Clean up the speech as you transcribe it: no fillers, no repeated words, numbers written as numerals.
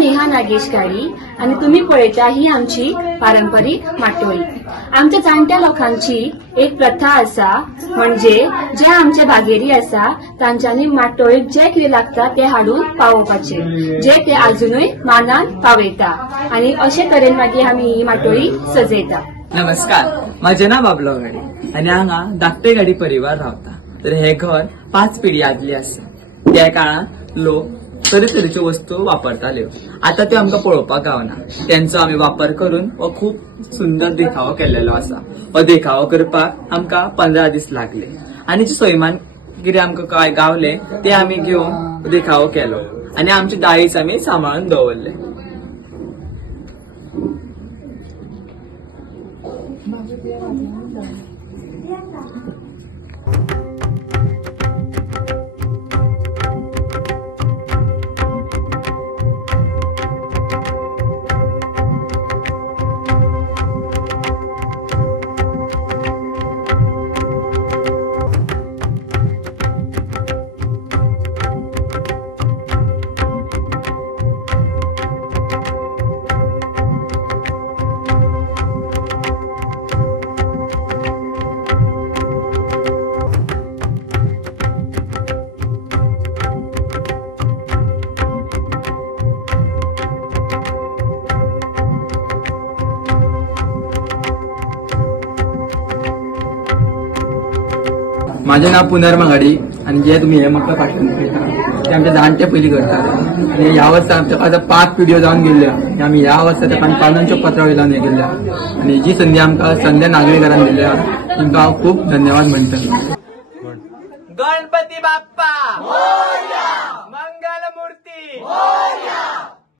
नेहा नागेश काळी आणि तुम्ही पळयता ही आमची पारंपरिक माटोळी। आमच्या जाणट्या लोकांची एक प्रथा आसा, म्हणजे जे आमचे भागेरी आसा तांच्यांनी माटोळीक जे कितें लागता ते हाडून पावोवपाचे, जे ते अजूनय मानान पावयता आणि अशे तरेन मागीर आमी ही माटोळी सजयता। नमस्कार, माझे नाव बाबलो गाडी आणि हांगा धाकटे गाडी परिवार रावता। तर हे घर 5 पिढी आदली आसा। त्या काळात लोक तरेतरेच्यो वस्तू वापरताल्यो, आता त्यो आमकां पळोवपाक गावना। त्यांचो आमी वापर करून हो खूप सुंदर देखावो केल्लो आसा। हो देखावो करपाक आमकां 15 दीस लागले आणि जे सैमान कितें आमकां काय गावले ते आमी घेवन देखावो केलो आणि आमचे दायज आमी सांबाळून दवरले। माझे नाव पुनर्मा गाडी आणि जे तुम्ही हे म्हाका पाठवून पळयता ते आमच्या जाणटे पयलीं करताले आणि ह्या वर्सा आमच्या 5 पिढ्यो जावन गेल्ल्या आणि आमी ह्या वर्सा त्या 5 पत्रावळी लावन हे केल्ल्या आणि जी संधी आमकां संध्या नागवेकरान दिल्या तांकां हांव खूप धन्यवाद म्हणटा। गणपती बाप्पा मोरया, मंगल मूर्ती मोरया।